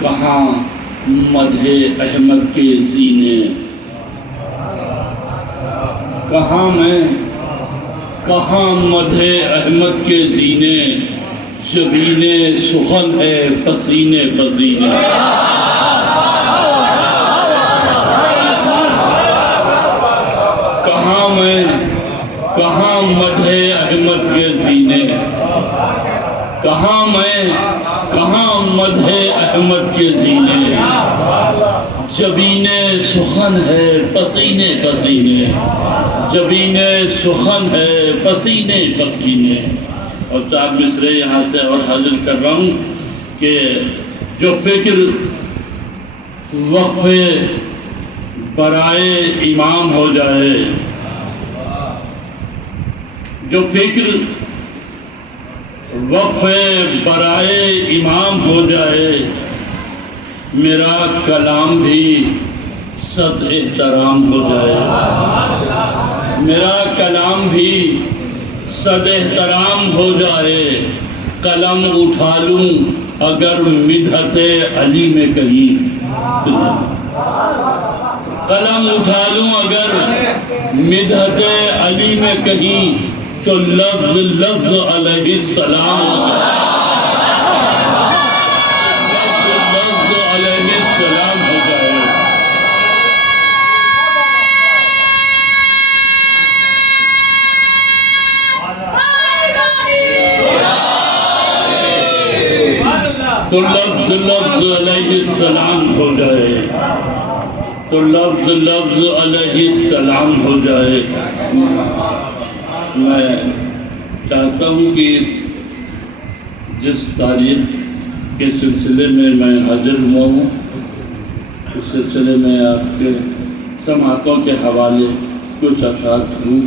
کہاں مدح احمد کے زینے، کہاں مدح احمد کے زینے، جبین سخن ہے پسینے پسینے۔ کہاں مدح احمد کے زینے، کہاں مدح احمد کے زینے، جبین سخن ہے پسینے پسینے، جبین سخن ہے پسینے پسینے۔ اور چار مصرے یہاں سے اور حاضر کر رہا ہوں کہ جو فکر وقف برائے امام ہو جائے، جو فکر وقف برائے امام ہو جائے، میرا کلام بھی صد احترام ہو جائے، میرا کلام بھی صد احترام ہو جائے، قلم اٹھا لوں اگر مدحت علی میں کہیں، قلم اٹھا لوں اگر مدحت علی میں کہیں، تو لفظ لفظ علیہ السلام ہو جائے، لفظ علیہ السلام ہو جائے۔ تو لفظ لفظ علیہ السلام ہو جائے، تو لفظ لفظ علیہ السلام ہو جائے۔ میں چاہتا ہوں کہ جس تاریخ کے سلسلے میں میں حاضر ہوا ہوں، اس سلسلے میں آپ کے سماعتوں کے حوالے کچھ افراد ہوں۔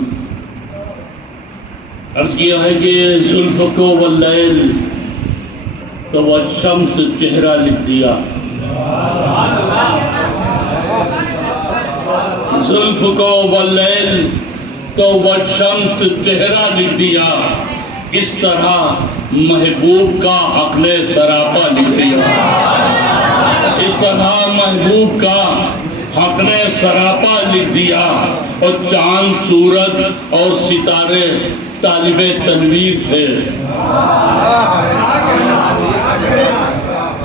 عرض کیا ہے کہ زلف کو واللیل تو وہ شمس چہرہ لکھ دیا، زلف کو واللیل تو وہ شمس چہرہ لکھ دیا، اس طرح محبوب کا عقل سراپا لکھ دیا، اس طرح محبوب کا عقل سراپا لکھ دیا۔ اور چاند سورج اور ستارے طالب تنویر تھے،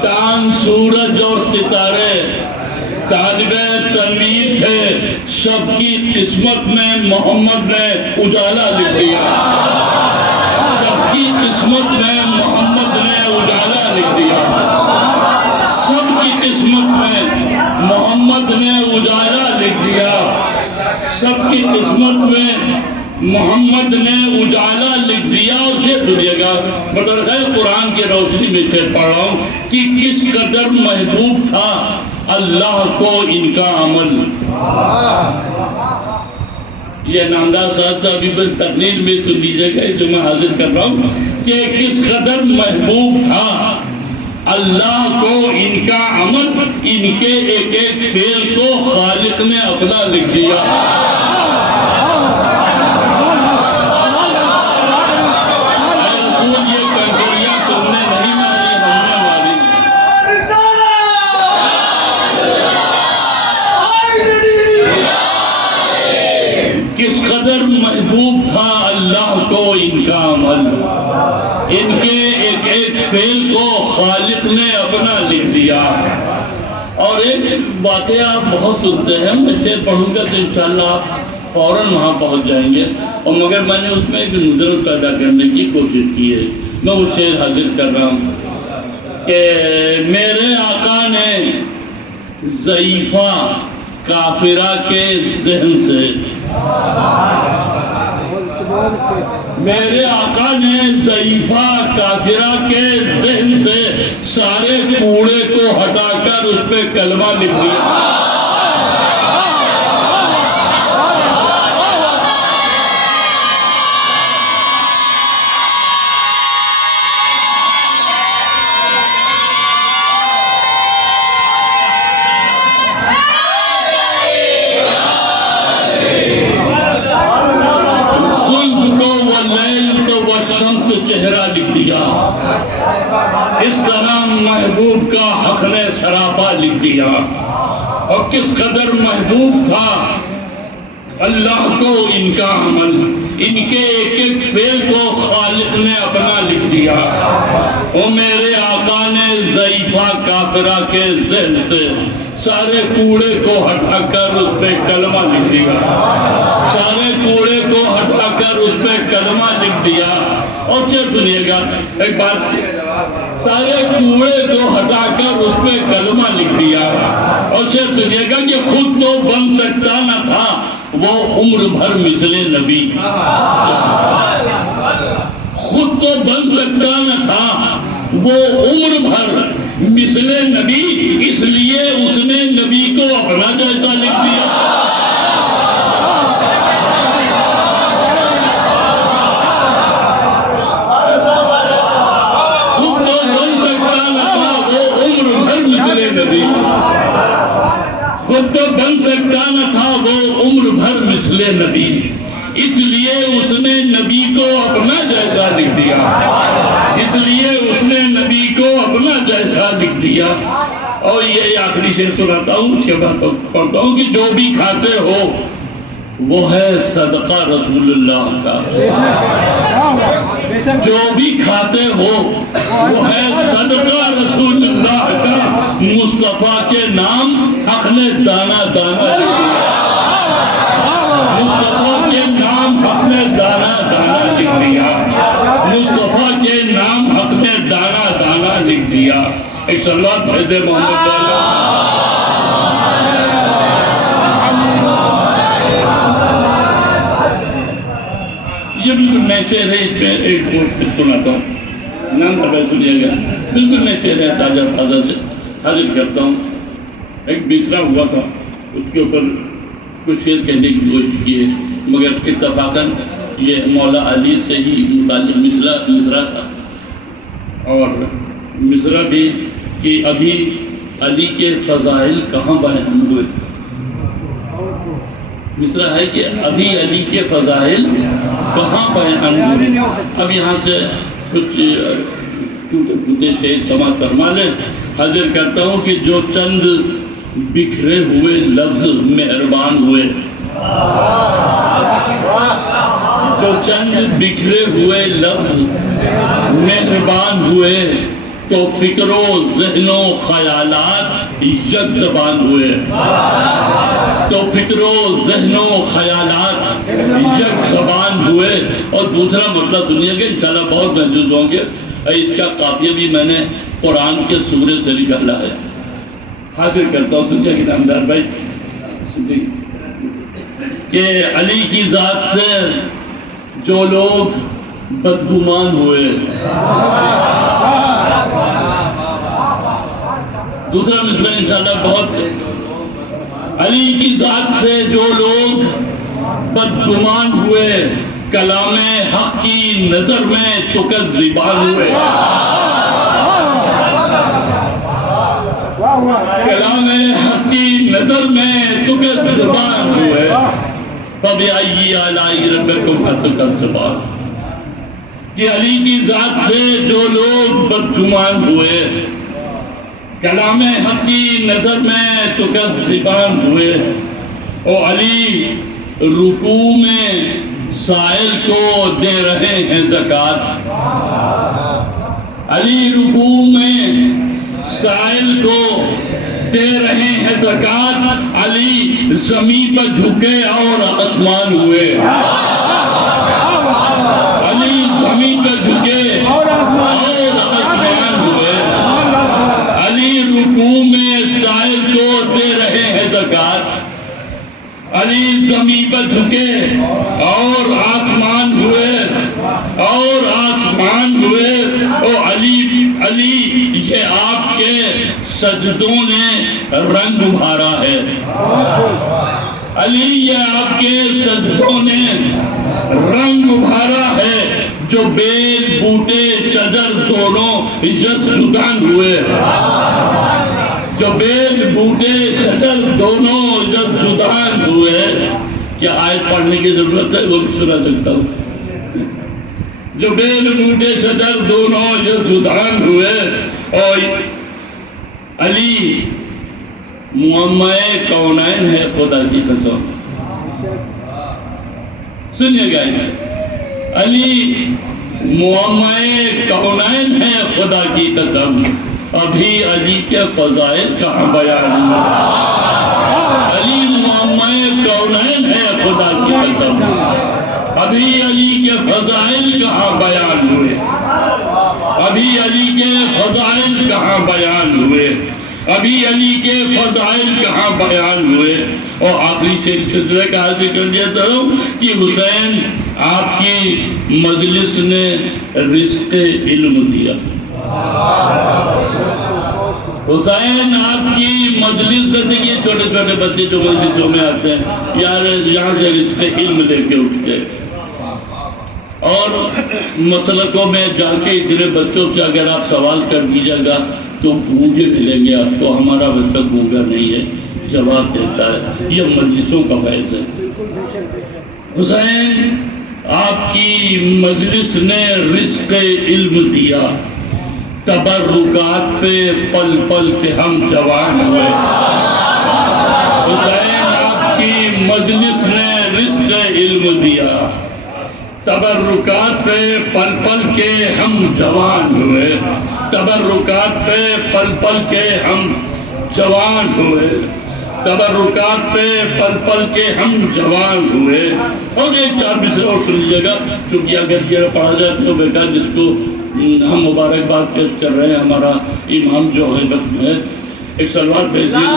چاند سورج اور ستارے طالب تنویر تھے، سب کی قسمت میں محمد نے اجالا لکھ دیا، سب کی قسمت میں محمد نے اجالا لکھ دیا، سب کی قسمت میں محمد نے اجالا لکھ دیا، سب کی قسمت میں محمد نے اجالا لکھ دیا۔ اسے سنیے گا، مطلب ہے قرآن کی روشنی میں سے پڑھ رہا ہوں کہ کس قدر محبوب تھا اللہ کو ان کا عمل۔ یہ نامدار صاحب بس تقریر میں سن لیجیے گا، جو میں حاضر کر رہا ہوں کہ کس قدر محبوب تھا اللہ کو ان کا عمل، ان کے ایک ایک فعل کو خالق نے اپنا لکھ دیا۔ محبوب تھا اللہ کو ان کا عمل، ان کے ایک ایک فعل کو خالق نے اپنا لکھ دیا۔ اور ایک باتیں آپ بہت سنتے ہیں، میں شعر پڑھوں گا تو انشاءاللہ آپ فوراً وہاں پہنچ جائیں گے، اور مگر میں نے اس میں ایک نظرت پیدا کرنے کی کوشش کی ہے، میں وہ شعر حاضر کر رہا ہوں کہ میرے آقا نے ضعیفہ کافرہ کے ذہن سے، میرے آقا نے ضعیفہ کافرہ کے ذہن سے سارے کوڑے کو ہٹا کر اس پہ کلمہ لکھ دیا۔ چہرہ لکھ دیا، اس طرح طرح محبوب کا حق نے سراپا لکھ دیا، اور کس قدر محبوب تھا اللہ کو ان کا عمل، ان کے ایک ایک فعل کو خالق نے اپنا لکھ دیا۔ وہ میرے آقا نے ضعیفہ کافرہ کے ذہن سے سارے کوڑے کو ہٹا کر اس پہ کلمہ لکھ دیا، سارے کوڑے کو ہٹا کر اس پہ کلمہ لکھ دیا۔ اور پھر سنیے گا ایک بات، سارے کوڑے کو ہٹا کر اس پہ کلمہ لکھ دیا، اور پھر سنیے گا کہ خود تو بن سکتا نہ تھا وہ عمر بھر مثل نبی، خود تو بن سکتا نہ تھا وہ عمر بھر مثل نبی، اس لیے اس نے نبی کو اپنا جیسا لکھ دیا۔ خود تو بن سکتا نہ تھا وہ عمر بھر مثل نبی، خود تو بن سکتا نہ تھا وہ عمر بھر مثل نبی، اس لیے اس نے نبی کو اپنا جیسا لکھ دیا، اس لیے اس نے نبی کو اپنا جیسا لکھ دیا۔ اور یہ آخری شعر سناتا ہوں، اس کے بعد پڑھتا ہوں کہ جو بھی کھاتے ہو وہ ہے صدقہ رسول اللہ کا، جو بھی کھاتے ہو وہ ہے صدقہ رسول اللہ کا، مصطفیٰ کے نام حق نے دانا دانا لکھ دیا، مصطفیٰ کے نام حق نے دانا دانا لکھ دیا، مصطفیٰ کے نام حق نے دانا دانا لکھ دیا۔ ایک صلوات بھیج دے محمد یہ بالکل نئے چہرے، اس پہ ایک بوٹ سناتا ہوں، نام سب سنیے گا، بالکل نئے چہرے تازہ تازہ سے حاضر کرتا ہوں۔ ایک بچرا ہوا تھا، اس کے اوپر کچھ شعر کہنے کی کوشش کی ہے، مگر اتفاقاً یہ مولا علی سے ہی متعلق مصرع تھا، اور مصرع بھی کہ ابھی علی کے فضائل کہاں بیان ہوئے، مصرع ہے کہ ابھی علی کے فضائل کہاں بیان ہوئے۔ اب یہاں سے کچھ شعر سماعت فرما لیں، حاضر کرتا ہوں کہ جو چند بکھرے ہوئے لفظ مہربان ہوئے، جو چند بکھرے ہوئے لفظ مہربان ہوئے، تو فکر و ذہن و خیالات یک زبان ہوئے، تو فکر و ذہن و خیالات یک زبان ہوئے۔ اور دوسرا مطلب سنیے گا، انشاءاللہ بہت محسوس ہوں گے، اس کا قافیہ بھی میں نے قرآن کے سورے سے نکالا ہے، حاضر کرتا ہوں، سنیے گا نامدار بھائی، کہ علی کی ذات سے جو لوگ بدگمان ہوئے، دوسرا مثال انشاءاللہ بہت، علی کی ذات سے جو لوگ بدگمان ہوئے، کلام حق کی نظر میں تکذبان ہوئے، کلام حق کی نظر میں تکذبان ہوئے، فَبِأَيِّ آلَاءِ رَبِّكُمَا تُكَذِّبَانِ، کہ علی کی ذات سے جو لوگ بدگمان ہوئے، کلام حق کی نظر میں تکذبان ہوئے۔ او علی رکوع میں سائل کو دے رہے ہیں زکوٰۃ، علی رکوع میں سائل کو دے رہے ہیں زکوٰۃ، علی زمین پر جھکے اور آسمان ہوئے، علی زمین پر جھکے اور آسمان ہوئے، علی رکوع میں سائل کو دے رہے ہیں زکوٰۃ، علی زمین پر جھکے اور آسمان ہوئے، اور آسمان ہوئے۔ او علی یہ آپ کے سجدوں نے رنگ ابھارا ہے، علی یہ آپ کے سجدوں نے رنگ ابھارا ہے، جو بیل بوٹے شجر دونوں جسدان ہوئے، جو بیل بوٹے شجر دونوں جسدان ہوئے۔ کیا آیت پڑھنے کی ضرورت ہے؟ وہ بھی سنا سکتا ہوں، جو بیل بوٹے شجر دونوں جسدان ہوئے، اور علی معمہ کونین ہے، خدا کی قسم سنیے گا، علی معمہ کونین ہے خدا کی قسم، ابھی علی کے فضائل کہاں بیان ہوئے؟ علی معمہ کونین ہے خدا کی قسم، ابھی علی کے فضائل کہاں بیان ہوئے؟ ابھی علی کے فضائل کہاں بیان ہوئے؟ ابھی علی کے فضائل کہاں بیان ہوئے؟ اور آخری سلسلے کا ذکر لیتا ہوں کہ حسین آپ کی مجلس نے رزق علم دیا۔ حسین آپ کی مجلس نے دیکھیے، چھوٹے چھوٹے بچے جو مجلسوں میں آتے ہیں یہاں سے رزق علم لے کے اٹھتے، اور مسلکوں میں جا کے اتنے بچوں سے اگر آپ سوال کر دیجیے گا تو گونگے ملیں گے آپ کو، ہمارا بچہ گونگا نہیں ہے، جواب دیتا ہے، یہ مجلسوں کا فیض ہے۔ حسین آپ کی مجلس نے رزق علم دیا، تبرکات پہ پل پل کے ہم جوان ہوئے۔ حسین آپ کی مجلس نے رزق علم دیا، تبرکات پہ پل پل کے ہم جوان ہوئے، تبرکات پہ پل پل کے ہم جوان ہوئے، تبرکات پہ پل پل کے ہم جوان ہوئے۔ اور ایک چار مصرع اور سن لیجیے گا، چونکہ اگر یہ پڑھا جائے تو بیٹا جس کو ہم مبارکباد پیش کر رہے ہیں، ہمارا امام جو ہے، ایک سلوات بھیج دیجیے۔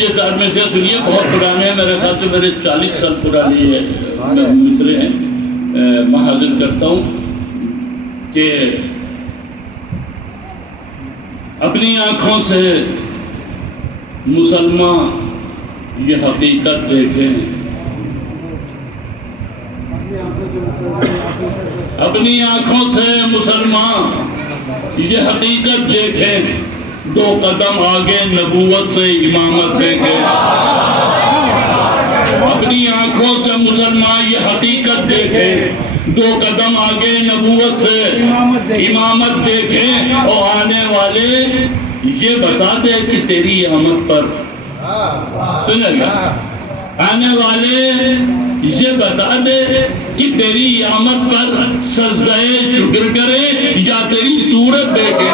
یہ چار میں سے سنیے، بہت پرانے ہیں، میرے خیال سے میرے 40 سال پرانی ہے مصرے ہیں۔ میں حاضر کرتا ہوں کہ اپنی آنکھوں سے مسلمان یہ حقیقت دیکھیں، اپنی آنکھوں سے مسلمان یہ حقیقت دیکھیں، 2 قدم آگے نبوت سے امامت دیکھیں۔ اپنی آنکھوں سے مسلمان یہ حقیقت دیکھیں، 2 قدم آگے نبوت سے امامت دیکھیں، اور آنے والے یہ بتا دے کہ تیری آمد پر سنیں گا، آنے والے یہ بتا دے کہ تیری آمد پر سجدہ شکر کرے یا تیری صورت دیکھے،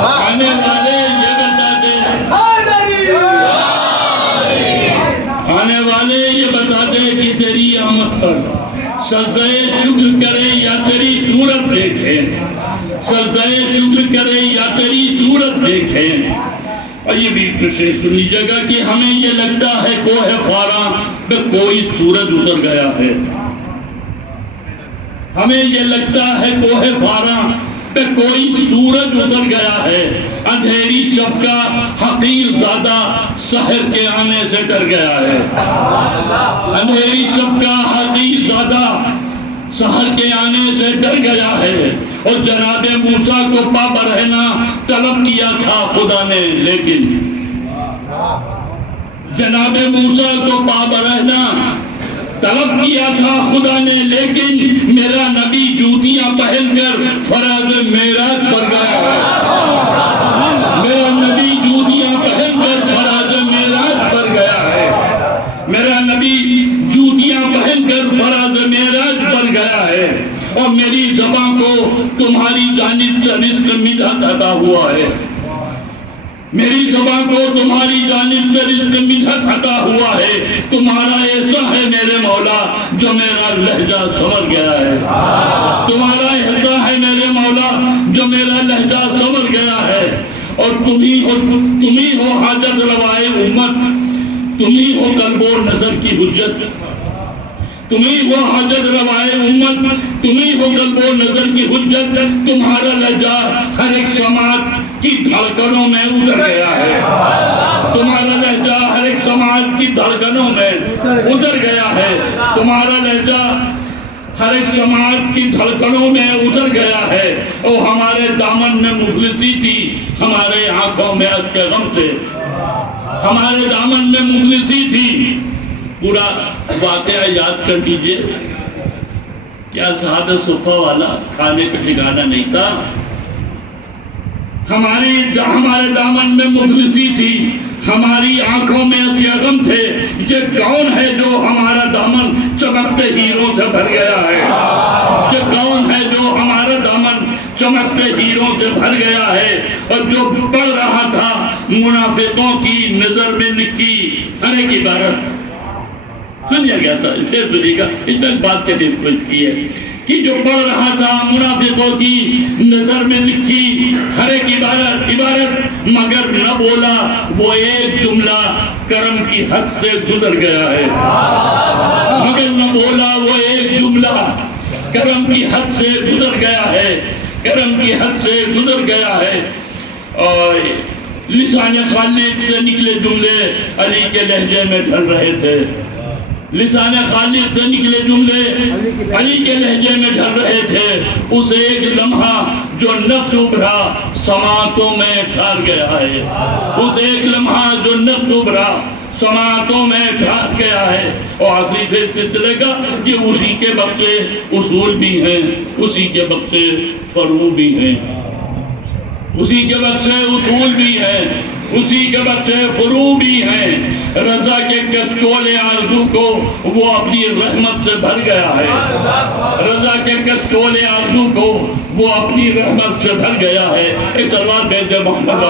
آنے والے یہ بتا دے، آنے والے یہ بتا دے کہ تیری آمد پر سجدہ شکر کرے یا تیری صورت دیکھے، سجدہ شکر کرے یا تیری صورت دیکھے۔ اور یہ بھی سن لیجیے گا کہ ہمیں یہ لگتا ہے کوہ فاراں پہ کوئی سورج اتر گیا ہے، ہمیں یہ لگتا ہے کوہ فاراں پہ کوئی سورج اتر گیا ہے، اندھیری شب کا حقیر زادہ سحر کے آنے سے ڈر گیا ہے، اندھیری شب کا حقیر زادہ سحر کے آنے سے ڈر گیا ہے۔ اور جناب موسیٰ کو پا برہنا طلب کیا تھا خدا نے، لیکن جناب موسیٰ کو پا برہنا طلب کیا تھا خدا نے، لیکن میرا نبی جوتیاں پہن کر فراز معراج پر گیا ہے، میرا نبی جوتیاں پہن کر فراز معراج پر گیا ہے، میرا نبی جوتیاں پہن کر فراز معراج پر گیا ہے، اور میری زبان کو تمہاری جانب سے رزق مدحت عطا ہوا ہے، میری زبان کو تمہاری جانب سے رزق مدحت عطا ہوا ہے، تمہارا ایسا ہے میرے مولا جو میرا لہجہ سمجھ گیا ہے، تمہارا ایسا ہے میرے مولا جو میرا لہجہ سمجھ گیا ہے، اور تم ہی ہو حاجت روائے امت، تم ہی ہو قلب و نظر کی حجت، تم ہی ہو حاجت روائے امت، تم ہی ہو قلب و نظر کی حجت، تمہارا لہجہ ہر ایک سماعت کی دھڑکنوں میں اتر گیا ہے، تمہارا لہجہ ہر ایک سماعت کی دھڑکنوں میں اتر گیا ہے، تمہارا لہجہ ہر ایک سماعت کی دھڑکنوں میں اتر گیا ہے، اور ہمارے دامن میں مفلسی تھی، ہمارے آنکھوں میں اشک غم تھے، ہمارے دامن میں مفلسی تھی، پورا واقعہ یاد کر لیجئے. کیا اصحاب صفہ والا کھانے کا ٹھکانہ نہیں تھا؟ ہمارے دامن میں مفلسی تھی، ہماری آنکھوں میں غم تھے. یہ کون ہے جو ہمارا دامن چمکتے ہیروں سے بھر گیا ہے؟ یہ کون ہے جو ہمارا دامن چمکتے ہیروں سے بھر گیا ہے؟ اور جو پڑھ رہا تھا منافقوں کی نظر میں لکھی ہر ایک عبارت. سمجھا گیا تھا شیر سنیے گا، اس میں بات کے لیے کوشش کی ہے کہ جو پڑھ رہا تھا منافقوں کی نظر میں لکھی ہر ایک عبارت مگر نہ بولا وہ ایک جملہ کرم کی حد سے گزر گیا ہے. مگر نہ بولا وہ ایک جملہ کرم کی حد سے گزر گیا ہے، کرم کی حد سے گزر گیا ہے. اور لسان خالد سے نکلے جملے علی کے لہجے میں ڈھل رہے تھے. لسان خالد سے نکلے جملے علی کے لہجے میں ڈھل رہے تھے. اس ایک لمحہ جو نفس ابھرا سماعتوں میں ٹھہر گیا ہے. اس ایک لمحہ جو نفس ابھرا سماعتوں میں ٹھہر گیا ہے. اور آخری سے سلسلے کا کہ اسی کے بخشے اصول بھی ہیں، اسی کے بخشے فروع بھی ہیں، اسی کے بخشے اصول بھی ہیں، اسی کے بخشے فروع بھی ہیں. رضا کے کشکول آرزو کو وہ اپنی رحمت سے بھر گیا ہے. رضا کے کشکول آرزو کو وہ اپنی رحمت سے بھر گیا ہے. ایک سلوات بھیجے محمد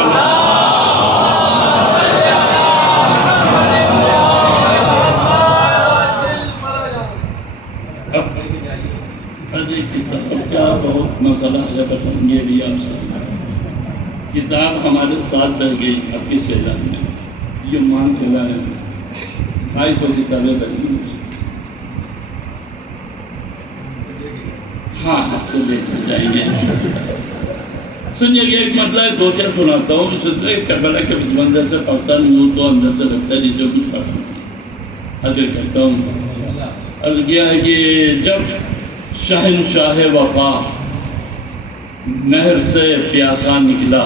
کیا بہت مسئلہ ہے بتائیں گے بھی آپ سے. کتاب ہمارے ساتھ رہ گئی اب کس سے جانتے ہیں. یہ مان چلا ہے 250 کتابیں بنی. ہاں سے لے کر جائیں گے. سنیے گا ایک مطلب دو چار سناتا ہوں. اس سے کربلا کے منظر سے پڑھتا نہیں ہوں تو اندر سے لگتا ہے جسے کچھ پڑھتا حاضر کرتا ہوں. عرض کیا ہے کہ جب شہنشاہ وفا نہر سے پیاسا نکلا،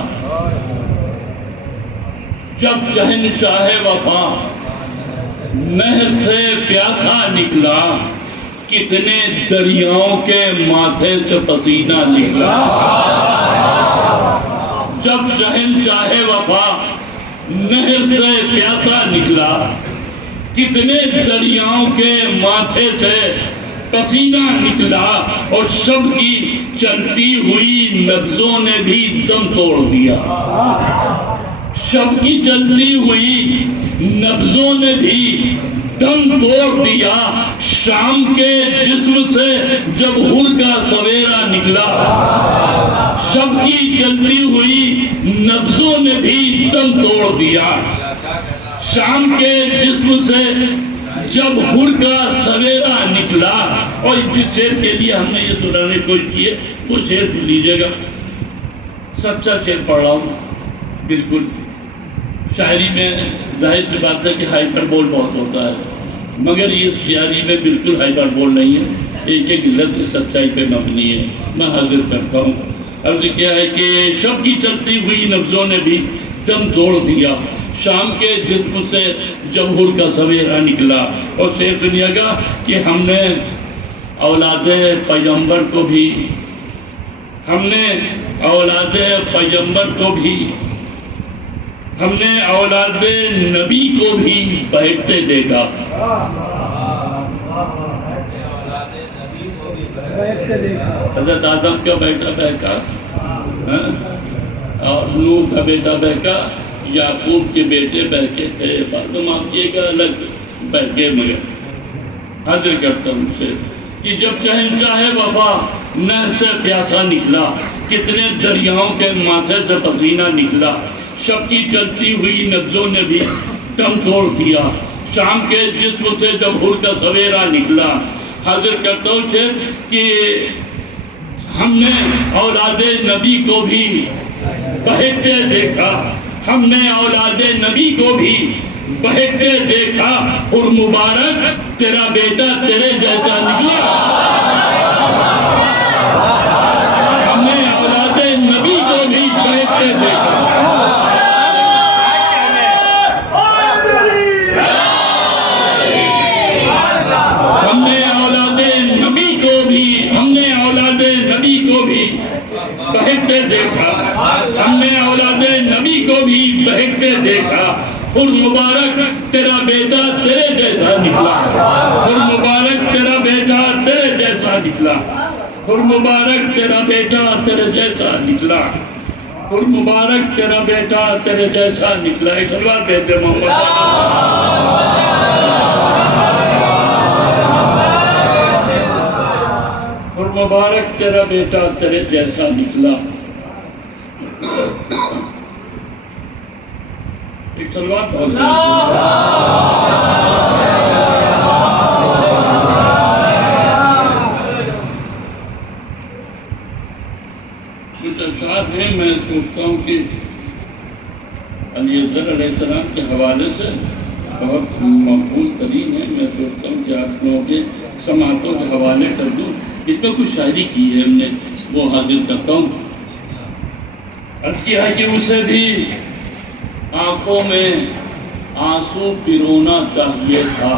جب شہنشاہ وفا نہر سے پیاسا نکلا، کتنے دریاؤں کے ماتھے سے پسینہ نکلا. جب شہنشاہ وفا نہر سے پیاسا نکلا، کتنے دریاؤں کے ماتھے سے پسینہ نکلا. اور شب کی چلتی ہوئی نبضوں نے بھی دم توڑ دیا. شب کی چلتی ہوئی نبضوں نے بھی دم توڑ دیا. شام کے جسم سے جب حر کا سویرا نکلا، شب کی چلتی ہوئی نبضوں نے بھی دم توڑ دیا. شام کے جسم سے جب حر کا سویرا نکلا. اور جس شعر کے لیے ہم نے یہ سنانے کو کی ہے وہ شعر سن لیجیے گا. سچا شعر پڑھ رہا ہوں. بالکل شاعری میں ظاہر سی بات ہے کہ ہائپر بول بہت ہوتا ہے، مگر یہ شاعری میں بالکل ہائپر بول نہیں ہے. ایک ایک لفظ سچائی پہ مبنی ہے. میں حاضر کرتا ہوں. عرض کیا ہے کہ شب کی چلتی ہوئی نبضوں نے بھی دم توڑ دیا. شام کے جسم سے جب حر کا سویرا نکلا. اور شعر سنیے گا کہ ہم نے اولاد پیغمبر کو بھی، ہم نے اولاد پیغمبر کو بھی، ہم نے اولاد نبی کو بھی بہکتے دیکھا. حضرت آدم کا بیٹا بہکا اور نوح کا بیٹا بہکا، یعقوب کے بیٹے بہکے تھے. معلوم آپ یہ کا الگ بہکے. مگر حاضر کرتا ہوں سے کہ جب شہنشاہ وفا نہر سے پیاسا نکلا، کتنے دریاؤں کے ماتھے سے پسینہ نکلا. شب کی چلتی ہوئی نبضوں نے بھی دم توڑ دیا. شام کے جسم سے جب حر کا سویرا نکلا. حاضر کرتا ہوں سے کہ ہم نے اولاد نبی کو بھی بہکتے دیکھا. ہم نے اولاد نبی کو بھی بہکتے دیکھا. اور مبارک تیرا بیٹا تیرے جیسا نکلا. ہم نے اولاد نبی کو بھی بہکتے دیکھا. بہکتے دیکھا، ہم نے اولاد نبی کو بھی بہکتے دیکھا۔ اور مبارک تیرا بیٹا تیرے جیسا نکلا، اور مبارک تیرا بیٹا تیرے جیسا نکلا، اور مبارک تیرا بیٹا تیرے جیسا نکلا، اور مبارک تیرا بیٹا تیرے جیسا نکلا۔ ایک سلوات دیتے محمد اور مبارک تیرا بیٹا تیرے جیسا نکلا۔ ایک سلوات بہت کچھ اشعار ہیں، میں سوچتا ہوں کہ علی اصغر علیہ السلام کے حوالے سے بہت مقبول ترین ہے۔ میں سوچتا ہوں کہ آپ لوگوں کے سماعتوں کے حوالے کر دوں۔ اس میں کچھ شاعری کی ہے ہم نے، وہ حاضر کرتا ہوں۔ عرض کیا ہے کہ اسے بھی آنکھوں میں آنسو پرونا چاہیے تھا،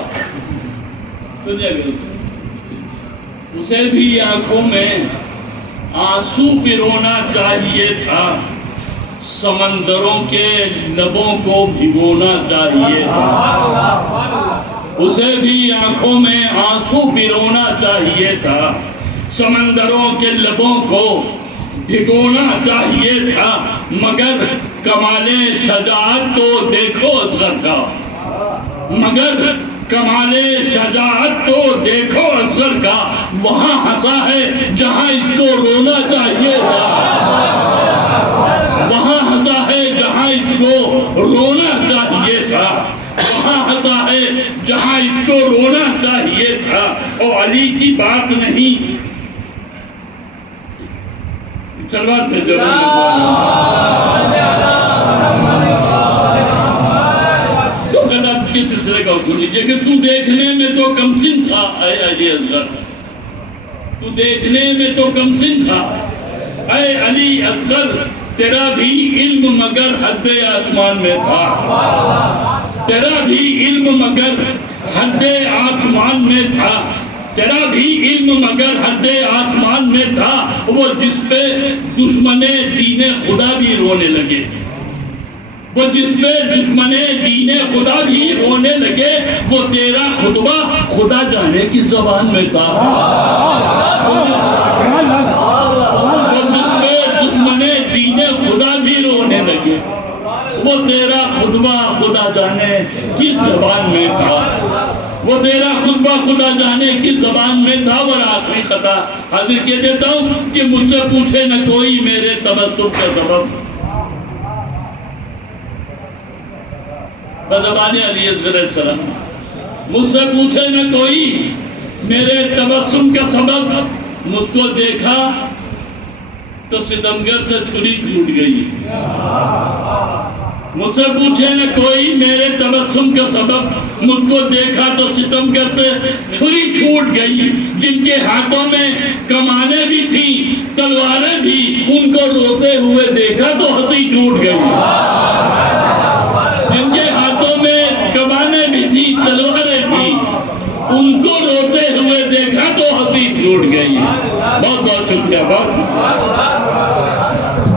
اسے بھی آنکھوں میں آنسو پرونا چاہیے تھا، سمندروں کے لبوں کو بھگونا چاہیے تھا۔ اسے بھی آنکھوں میں آنسو پرونا چاہیے تھا، سمندروں کے لبوں کو بھگونا چاہیے تھا، مگر کمال شجاعت تو دیکھو اصغر کا، مگر کمال شجاعت تو دیکھو اصغر کا، وہاں ہنسا ہے جہاں اس کو رونا چاہیے تھا، وہاں ہنسا ہے جہاں اس کو رونا چاہیے تھا، وہاں ہنسا ہے جہاں اس کو رونا چاہیے تھا۔ اور علی کی بات نہیں، سلوات پہ ضرور تو کہنا کس سلسلے کا سن لیجئے کہ تو دیکھنے میں تو کم سن تھا، اے علی اصغر، تو دیکھنے میں تو کم سن تھا، اے علی اصغر، تیرا بھی علم مگر حد آسمان میں تھا، تیرا بھی علم مگر حد آسمان میں تھا، تیرا بھی علم مگر حد آسمان میں تھا۔ وہ جس پہ دشمن دین خدا بھی رونے لگے، وہ جس پہ دشمن دین خدا بھی رونے لگے، وہ تیرا خطبہ خدا جانے کی زبان میں تھا، وہ جس پہ دشمن دین خدا بھی رونے لگے، وہ تیرا خطبہ خدا جانے کی زبان میں تھا، وہ تیرا خطبہ خدا جانے کی زبان میں تھا۔ اور آخری خطا حاضر کیے دیتا ہوں کہ مجھ سے پوچھے نہ کوئی میرے تبسم کا سبب، بزبان علی اصغر علیہ السلام، مجھ سے پوچھے نہ کوئی میرے تبسم کا سبب، مجھ کو دیکھا تو ستمگر سے چھری ٹوٹ گئی، مجھ سے پوچھے نہ کوئی میرے تبسم کا سبب، مجھ کو دیکھا تو ستمگر سے چھری چھوٹ گئی، جن کے ہاتھوں میں کمانیں بھی تھیں تلواریں بھی، ان کو روتے ہوئے دیکھا تو ہنسی ٹوٹ گئی۔